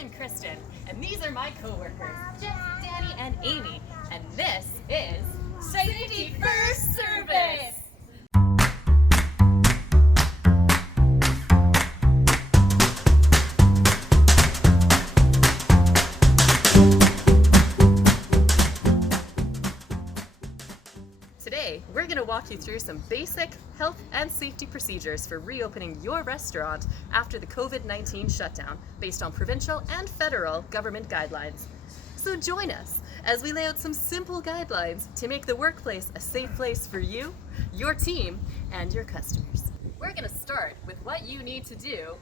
I'm Kristen, and these are my coworkers, Jess, Danny, and Amy, and this is Safety First Service! Today, we're going to walk you through some basic health and safety procedures for reopening your restaurant after the COVID-19 shutdown based on provincial and federal government guidelines. So join us as we lay out some simple guidelines to make the workplace a safe place for you, your team, and your customers. We're going to start with what you need to do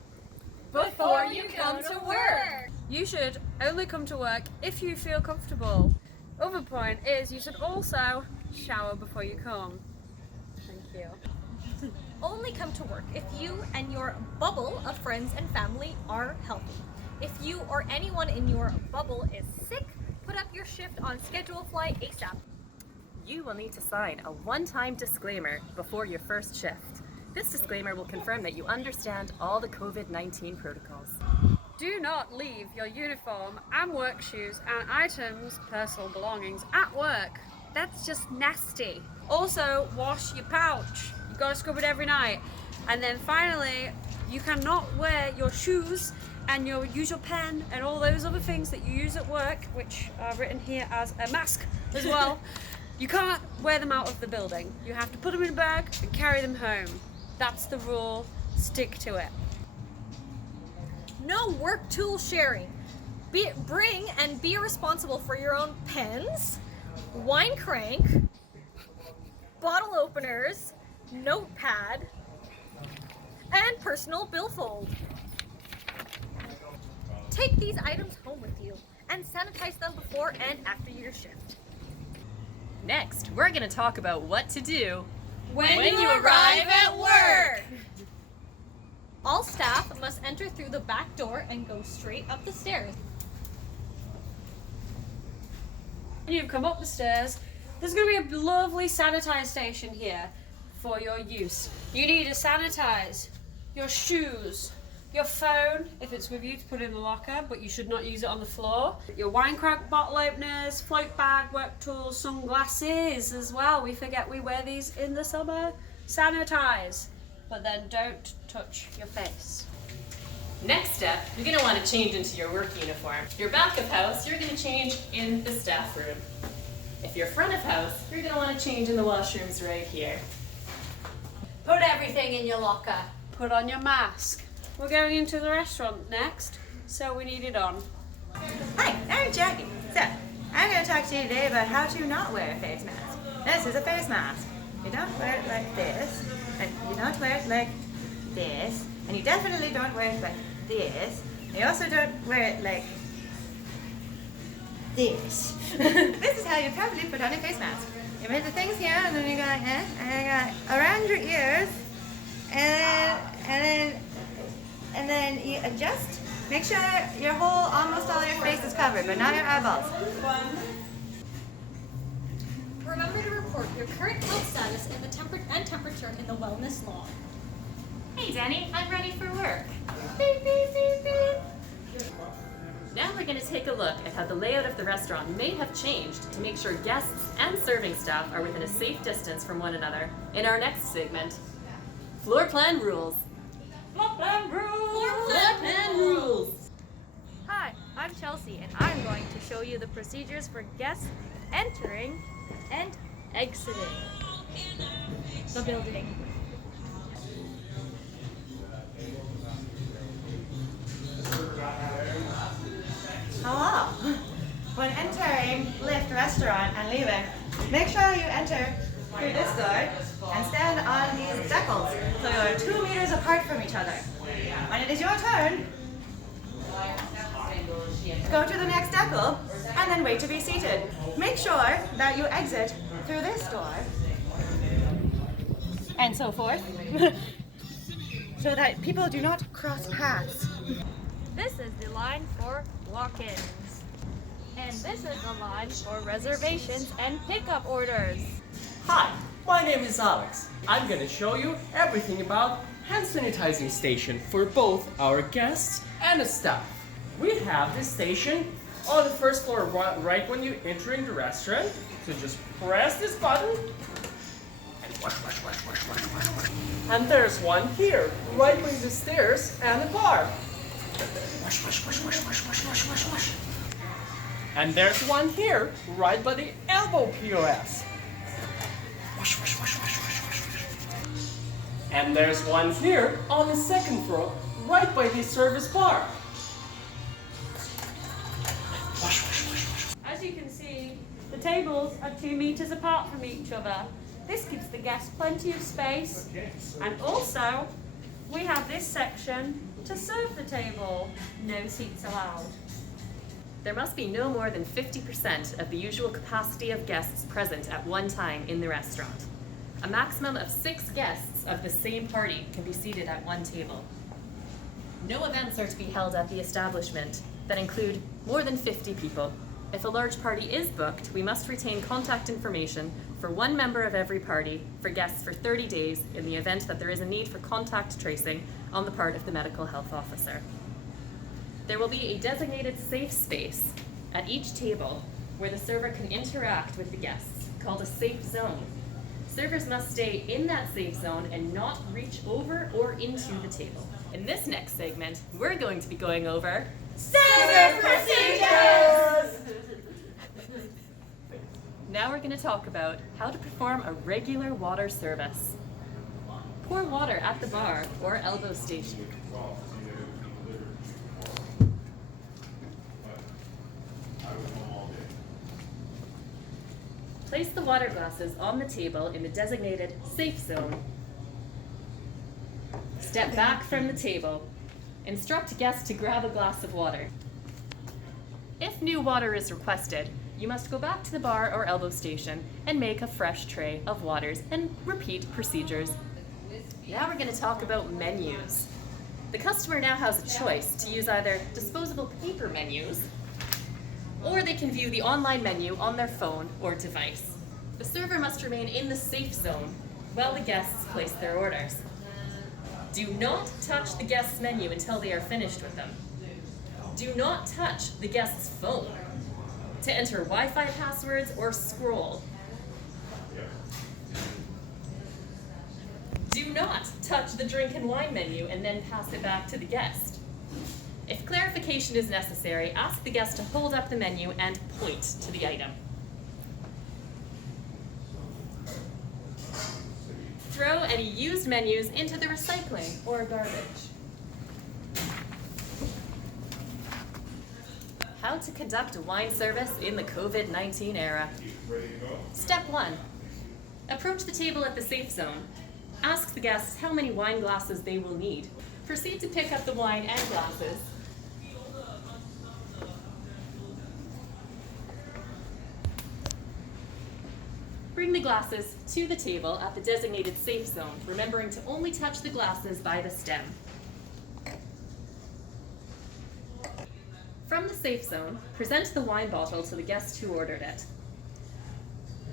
before you come to work. You should only come to work if you feel comfortable. Other point is you should also shower before you come. Thank you. Only come to work if you and your bubble of friends and family are healthy. If you or anyone in your bubble is sick, put up your shift on schedule flight ASAP. You will need to sign a one-time disclaimer before your first shift. This disclaimer will confirm that you understand all the COVID-19 protocols. Do not leave your uniform and work shoes and items, personal belongings, at work. That's just nasty. Also, wash your pouch. You gotta scrub it every night. And then finally, you cannot wear your shoes and use your pen and all those other things that you use at work, which are written here as a mask as well. You can't wear them out of the building. You have to put them in a bag and carry them home. That's the rule. Stick to it. No work tool sharing. Bring and be responsible for your own pens, wine crank, bottle openers, notepad, and personal billfold. Take these items home with you and sanitize them before and after your shift. Next, we're going to talk about what to do When you arrive at work! All staff must enter through the back door and go straight up the stairs. When you've come up the stairs, there's going to be a lovely sanitize station here for your use. You need to sanitize your shoes, your phone, if it's with you, to put in the locker, but you should not use it on the floor. Your wine crack bottle openers, float bag, work tools, sunglasses as well. We forget we wear these in the summer. Sanitize, but then don't touch your face. Next step, you're going to want to change into your work uniform. Your back of house, you're going to change in the staff room. If you're front of house, you're going to want to change in the washrooms right here. Put everything in your locker. Put on your mask. We're going into the restaurant next, so we need it on. Hi, I'm Jackie. So, I'm going to talk to you today about how to not wear a face mask. This is a face mask. You don't wear it like this, and you don't wear it like this, and you definitely don't wear it like this. You also don't wear it like this. This is how you probably put on a face mask. You move the things here, and then you go like this, and you go around your ears, and then you adjust. Make sure almost all your face is covered, but not your eyeballs. Remember to report your current health status and the temperature in the wellness log. Hey Danny, I'm ready for work. Beep, beep, beep, beep. Now we're going to take a look at how the layout of the restaurant may have changed to make sure guests and serving staff are within a safe distance from one another in our next segment, Floor Plan Rules. Floor plan rules! Floor Plan Rules! Hi, I'm Chelsea, and I'm going to show you the procedures for guests entering and exiting the building. Hello. When entering Lift Restaurant and leaving, make sure you enter through this door and stand on these decals so you are 2 meters apart from each other. When it is your turn, go to the next decal and then wait to be seated. Make sure that you exit through this door and so forth so that people do not cross paths. This is the line for walk-ins. And this is the line for reservations and pickup orders. Hi, my name is Alex. I'm going to show you everything about hand sanitizing station for both our guests and the staff. We have this station on the first floor right when you're entering the restaurant. So just press this button and wash. And there's one here, right by the stairs and the bar. Wash. And there's one here, right by the elbow POS. Wash. And there's one here on the second floor, right by the service bar. Wash. As you can see, the tables are 2 meters apart from each other. This gives the guests plenty of space. And also, we have this section to serve the table. No seats allowed. There must be no more than 50% of the usual capacity of guests present at one time in the restaurant. A maximum of 6 guests of the same party can be seated at one table. No events are to be held at the establishment that include more than 50 people. If a large party is booked, we must retain contact information for one member of every party for guests for 30 days in the event that there is a need for contact tracing on the part of the medical health officer. There will be a designated safe space at each table where the server can interact with the guests, called a safe zone. Servers must stay in that safe zone and not reach over or into the table. In this next segment, we're going to be going over Server procedures! Now we're going to talk about how to perform a regular water service. Pour water at the bar or elbow station. Place the water glasses on the table in the designated safe zone. Step back from the table. Instruct guests to grab a glass of water. If new water is requested, you must go back to the bar or elbow station and make a fresh tray of waters and repeat procedures. Now we're going to talk about menus. The customer now has a choice to use either disposable paper menus, or they can view the online menu on their phone or device. The server must remain in the safe zone while the guests place their orders. Do not touch the guest's menu until they are finished with them. Do not touch the guest's phone to enter Wi-Fi passwords or scroll. Do not touch the drink and wine menu and then pass it back to the guest. If clarification is necessary, ask the guest to hold up the menu and point to the item. Throw any used menus into the recycling or garbage. How to conduct a wine service in the COVID-19 era. Step 1. Approach the table at the safe zone. Ask the guests how many wine glasses they will need. Proceed to pick up the wine and glasses. Bring the glasses to the table at the designated safe zone, remembering to only touch the glasses by the stem. From the safe zone, present the wine bottle to the guest who ordered it.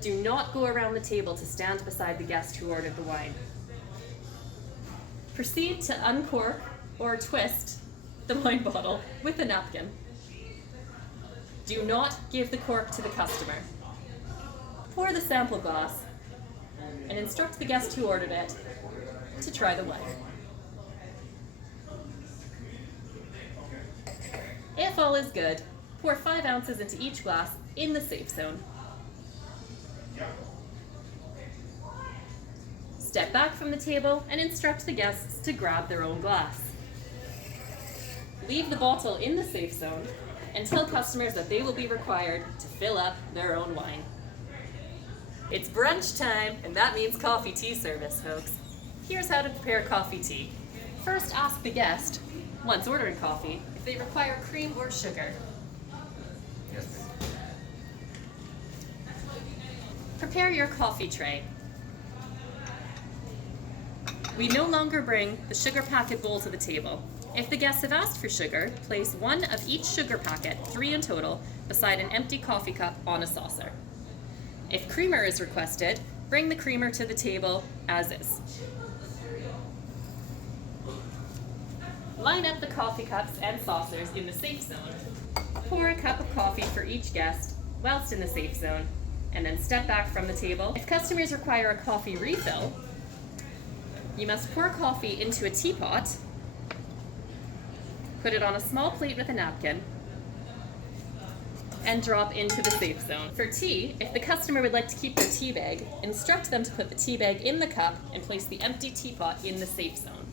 Do not go around the table to stand beside the guest who ordered the wine. Proceed to uncork or twist the wine bottle with a napkin. Do not give the cork to the customer. Pour the sample glass and instruct the guest who ordered it to try the wine. If all is good, pour 5 ounces into each glass in the safe zone. Step back from the table and instruct the guests to grab their own glass. Leave the bottle in the safe zone and tell customers that they will be required to fill up their own wine. It's brunch time, and that means coffee tea service, folks. Here's how to prepare coffee tea. First, ask the guest, once ordering coffee, if they require cream or sugar. Prepare your coffee tray. We no longer bring the sugar packet bowl to the table. If the guests have asked for sugar, place 1 of each sugar packet, 3 in total, beside an empty coffee cup on a saucer. If creamer is requested, bring the creamer to the table as is. Line up the coffee cups and saucers in the safe zone. Pour a cup of coffee for each guest whilst in the safe zone, and then step back from the table. If customers require a coffee refill, you must pour coffee into a teapot, put it on a small plate with a napkin, and drop into the safe zone. For tea, if the customer would like to keep their tea bag, instruct them to put the tea bag in the cup and place the empty teapot in the safe zone.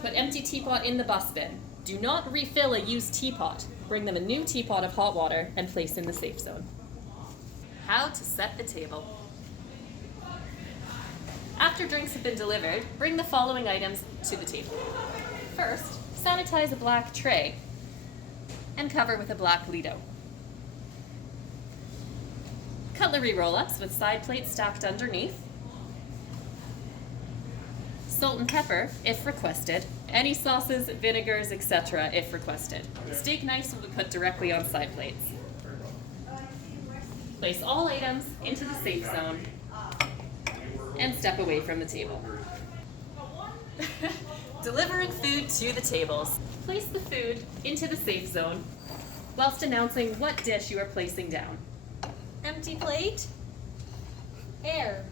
Put empty teapot in the bus bin. Do not refill a used teapot. Bring them a new teapot of hot water and place in the safe zone. How to set the table. After drinks have been delivered, bring the following items to the table. First, sanitize a black tray and cover with a black Lido. Cutlery roll-ups with side plates stacked underneath. Salt and pepper, if requested. Any sauces, vinegars, etc. if requested. Steak knives will be put directly on side plates. Place all items into the safe zone and step away from the table. Delivering food to the tables. Place the food into the safe zone whilst announcing what dish you are placing down. Empty plate. Air.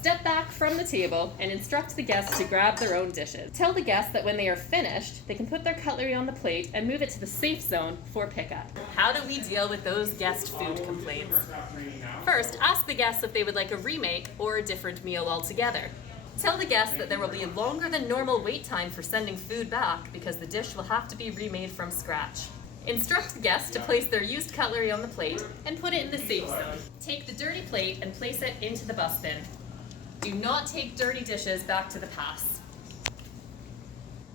Step back from the table and instruct the guests to grab their own dishes. Tell the guests that when they are finished, they can put their cutlery on the plate and move it to the safe zone for pickup. How do we deal with those guest food complaints? First, ask the guests if they would like a remake or a different meal altogether. Tell the guests that there will be a longer than normal wait time for sending food back because the dish will have to be remade from scratch. Instruct the guests to place their used cutlery on the plate and put it in the safe zone. Take the dirty plate and place it into the bus bin. Do not take dirty dishes back to the pass.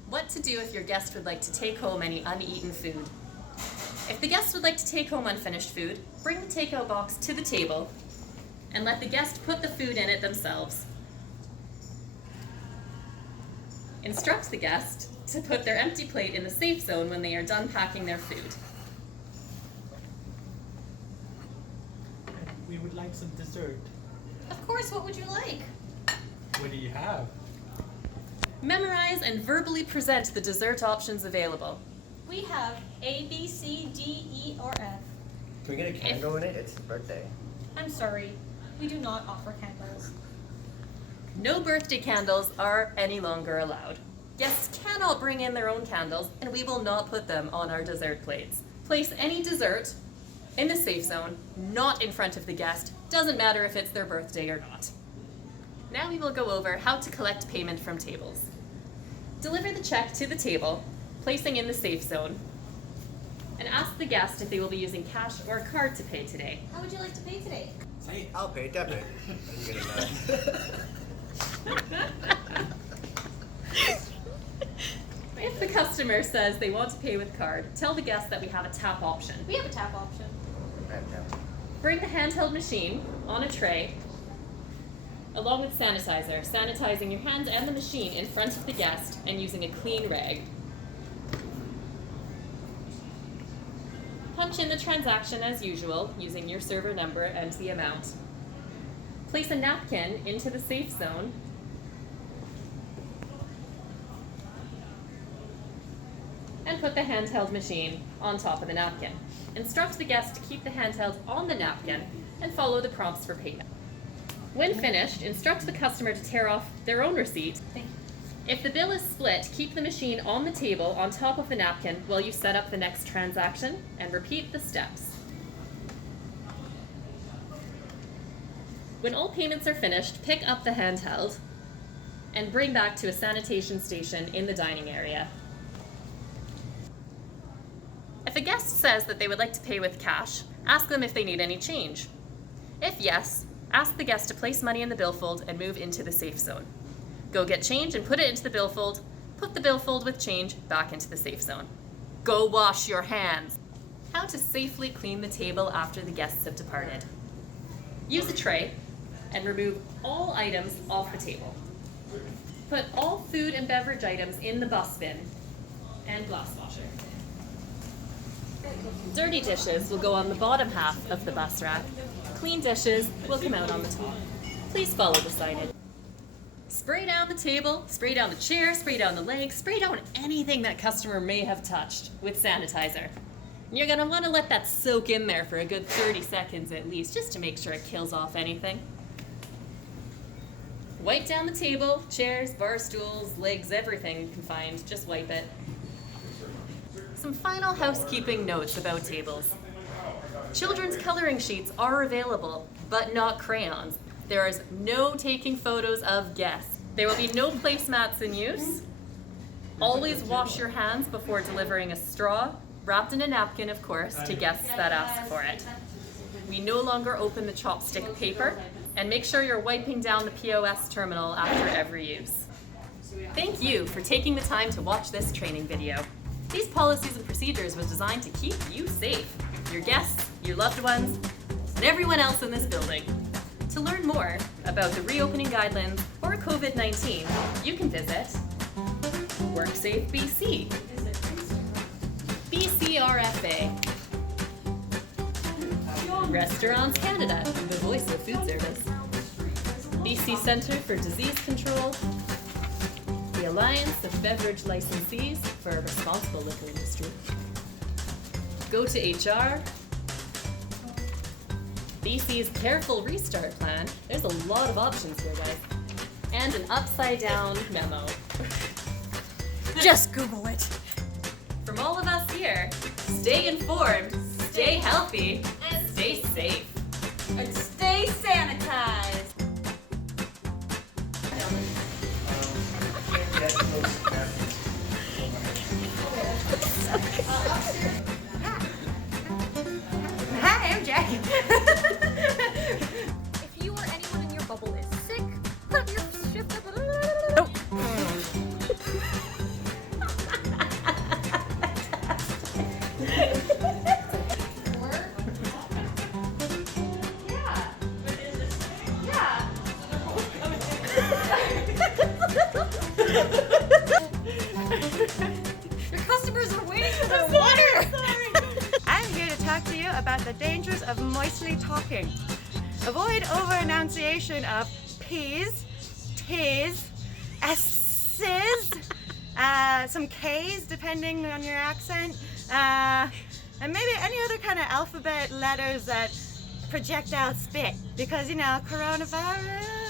What to do if your guest would like to take home any uneaten food. If the guest would like to take home unfinished food, bring the takeout box to the table and let the guest put the food in it themselves. Instruct the guest to put their empty plate in the safe zone when they are done packing their food. We would like some dessert. Of course, what would you like? What do you have? Memorize and verbally present the dessert options available. We have A, B, C, D, E, or F. Can we get a candle in it? It's his birthday. I'm sorry, we do not offer candles. No birthday candles are any longer allowed. Guests cannot bring in their own candles, and we will not put them on our dessert plates. Place any dessert in the safe zone, not in front of the guest. Doesn't matter if it's their birthday or not. Now we will go over how to collect payment from tables. Deliver the check to the table, placing in the safe zone, and ask the guest if they will be using cash or a card to pay today. How would you like to pay today? Say, I'll pay debit. I'm getting If the customer says they want to pay with card, tell the guest that we have a tap option. We have a tap option. Bring the handheld machine on a tray, along with sanitizer, sanitizing your hands and the machine in front of the guest and using a clean rag. Punch in the transaction as usual, using your server number and the amount. Place a napkin into the safe zone. And put the handheld machine on top of the napkin. Instruct the guest to keep the handheld on the napkin and follow the prompts for payment. When finished, instruct the customer to tear off their own receipt. Thank you. If the bill is split, keep the machine on the table on top of the napkin while you set up the next transaction and repeat the steps. When all payments are finished, pick up the handheld and bring back to a sanitation station in the dining area. If a guest says that they would like to pay with cash, ask them if they need any change. If yes, ask the guest to place money in the billfold and move into the safe zone. Go get change and put it into the billfold. Put the billfold with change back into the safe zone. Go wash your hands. How to safely clean the table after the guests have departed. Use a tray and remove all items off the table. Put all food and beverage items in the bus bin and glass washer. Dirty dishes will go on the bottom half of the bus rack. Clean dishes will come out on the top. Please follow the signage. Spray down the table, spray down the chair, spray down the legs, spray down anything that customer may have touched with sanitizer. You're gonna wanna let that soak in there for a good 30 seconds at least, just to make sure it kills off anything. Wipe down the table, chairs, bar stools, legs, everything you can find, just wipe it. Some final housekeeping notes about tables. Children's coloring sheets are available, but not crayons. There is no taking photos of guests. There will be no placemats in use. Always wash your hands before delivering a straw, wrapped in a napkin, of course, to guests that ask for it. We no longer open the chopstick paper, and make sure you're wiping down the POS terminal after every use. Thank you for taking the time to watch this training video. These policies and procedures were designed to keep you safe, your guests, your loved ones, and everyone else in this building. To learn more about the reopening guidelines or COVID-19, you can visit WorkSafe BC, BCRFA, Restaurants Canada, the voice of food service, BC Centre for Disease Control, the Alliance of Beverage Licensees for a Responsible Liquor Industry, Go to HR, BC's Careful Restart Plan. There's a lot of options here, guys. And an upside down memo. Just Google it. From all of us here, stay informed, stay healthy, and stay safe. And stay sanitized. Hi, I'm Jackie. If you or anyone in your bubble is sick, put up your shift up. Nope. Your customers are waiting for their water. I'm here to talk to you about the dangers of moistly talking. Avoid over-enunciation of P's, T's, S's, some K's depending on your accent, and maybe any other kind of alphabet letters that projectile spit, because, you know, coronavirus.